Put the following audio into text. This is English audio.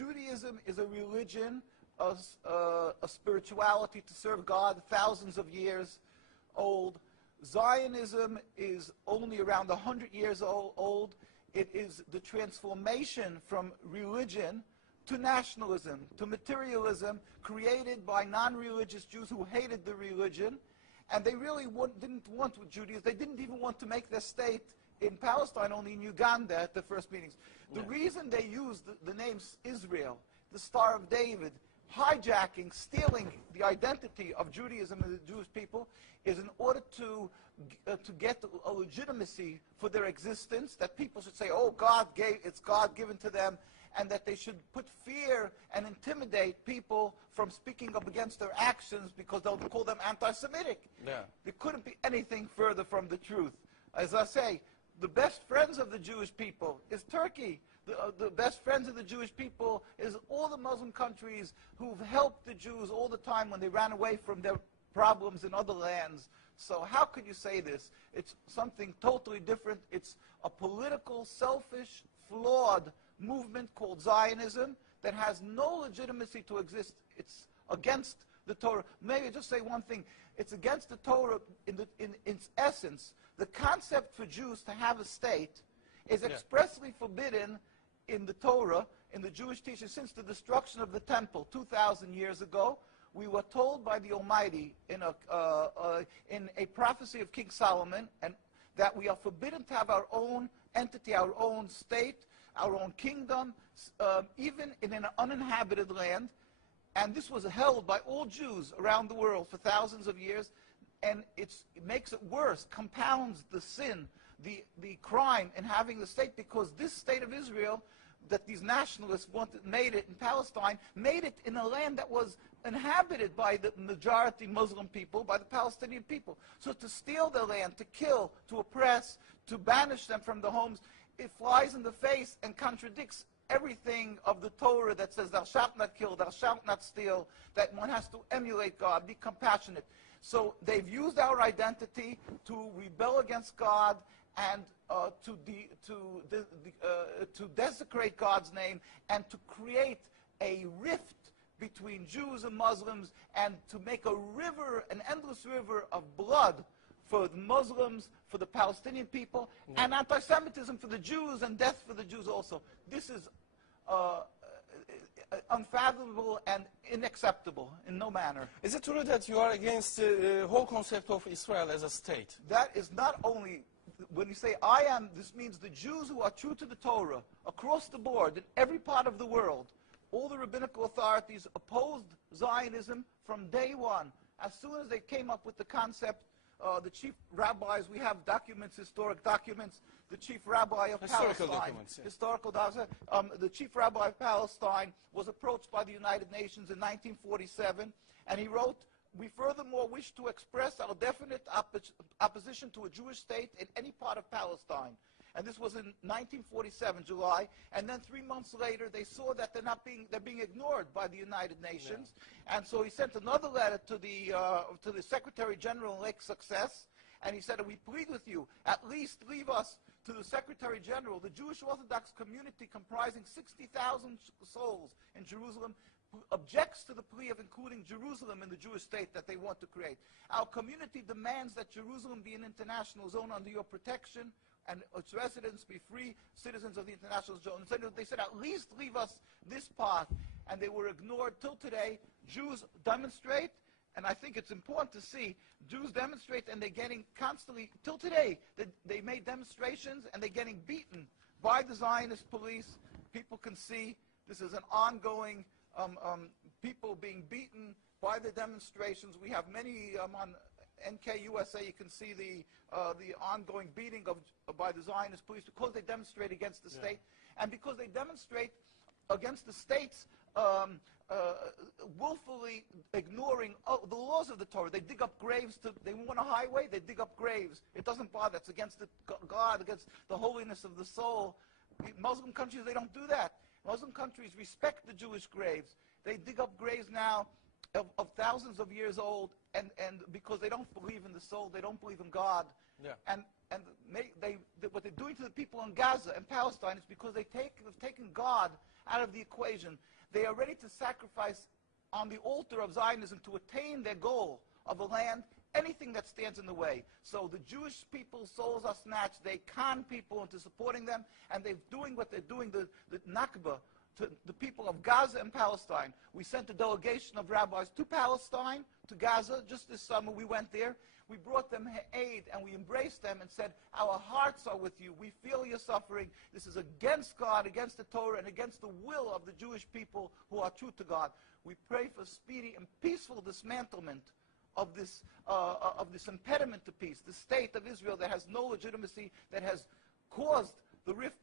Judaism is a religion, a spirituality to serve God, thousands of years old. Zionism is only around 100 years old. It is the transformation from religion to nationalism, to materialism, created by non-religious Jews who hated the religion. And they really didn't want Judaism. They didn't even want to make their state in Palestine, only in Uganda at the first meetings. The reason they used the name Israel, the Star of David, hijacking, stealing the identity of Judaism and the Jewish people, is in order to get a legitimacy for their existence, that people should say, oh, it's God given to them, and that they should put fear and intimidate people from speaking up against their actions because they'll call them anti-Semitic. Yeah. There couldn't be anything further from the truth. As I say, the best friends of the Jewish people is Turkey. The best friends of the Jewish people is all the Muslim countries who've helped the Jews all the time when they ran away from their problems in other lands. So how could you say this? It's something totally different. It's a political, selfish, flawed movement called Zionism that has no legitimacy to exist. It's against the Torah. Maybe just say one thing. It's against the Torah in its essence. The concept for Jews to have a state is expressly forbidden in the Torah, in the Jewish teaching, since the destruction of the temple 2,000 years ago. We were told by the Almighty in a prophecy of King Solomon, and that we are forbidden to have our own entity, our own state, our own kingdom, even in an uninhabited land. And this was held by all Jews around the world for thousands of years. And it makes it worse, compounds the sin, the crime in having the state, because this state of Israel that these nationalists made it in Palestine, made it in a land that was inhabited by the majority Muslim people, by the Palestinian people. So to steal their land, to kill, to oppress, to banish them from the homes, it flies in the face and contradicts everything of the Torah that says thou shalt not kill, thou shalt not steal, that one has to emulate God, be compassionate. So they've used our identity to rebel against God and to desecrate God's name, and to create a rift between Jews and Muslims, and to make a river, an endless river of blood for the Muslims, for the Palestinian people, and anti-Semitism for the Jews, and death for the Jews also. This is unfathomable and unacceptable in no manner. Is it true that you are against the whole concept of Israel as a state? That is not only, when you say I am, this means the Jews who are true to the Torah, across the board, in every part of the world, all the rabbinical authorities opposed Zionism from day one. As soon as they came up with the concept, the chief rabbis, we have documents, historic documents, the chief rabbi of Historical Palestine, documents, yeah. historical documents, the chief rabbi of Palestine was approached by the United Nations in 1947, and he wrote, "We furthermore wish to express our definite opposition to a Jewish state in any part of Palestine." And this was in 1947, July. And then 3 months later, they saw that they're being ignored by the United Nations. Yeah. And so he sent another letter to the Secretary General in Lake Success, and he said, "We plead with you, at least leave us to the Secretary General. The Jewish Orthodox community, comprising 60,000 souls in Jerusalem, objects to the plea of including Jerusalem in the Jewish state that they want to create. Our community demands that Jerusalem be an international zone under your protection, and its residents be free citizens of the international zone." So they said, at least leave us this part. And they were ignored till today. Jews demonstrate, and I think it's important to see, Jews demonstrate, and they're getting constantly, till today, they made demonstrations, and they're getting beaten by the Zionist police. People can see this is an ongoing, people being beaten by the demonstrations. We have many on NKUSA, you can see the ongoing beating by the Zionist police because they demonstrate against the state, and because they demonstrate against the states willfully ignoring the laws of the Torah. They dig up graves. They want a highway, they dig up graves. It doesn't bother. It's against God, against the holiness of the soul. Muslim countries, they don't do that. Muslim countries respect the Jewish graves. They dig up graves now of thousands of years old, and because they don't believe in the soul, they don't believe in God. Yeah. And and what they're doing to the people in Gaza and Palestine is because they've taken God out of the equation. They are ready to sacrifice on the altar of Zionism to attain their goal of a land, anything that stands in the way. So the Jewish people's souls are snatched. They con people into supporting them, and they're doing what they're doing, the Nakba, to the people of Gaza and Palestine. We sent a delegation of rabbis to Palestine, to Gaza. Just this summer we went there. We brought them aid, and we embraced them and said, our hearts are with you. We feel your suffering. This is against God, against the Torah, and against the will of the Jewish people who are true to God. We pray for speedy and peaceful dismantlement of this impediment to peace, the state of Israel that has no legitimacy, that has caused the rift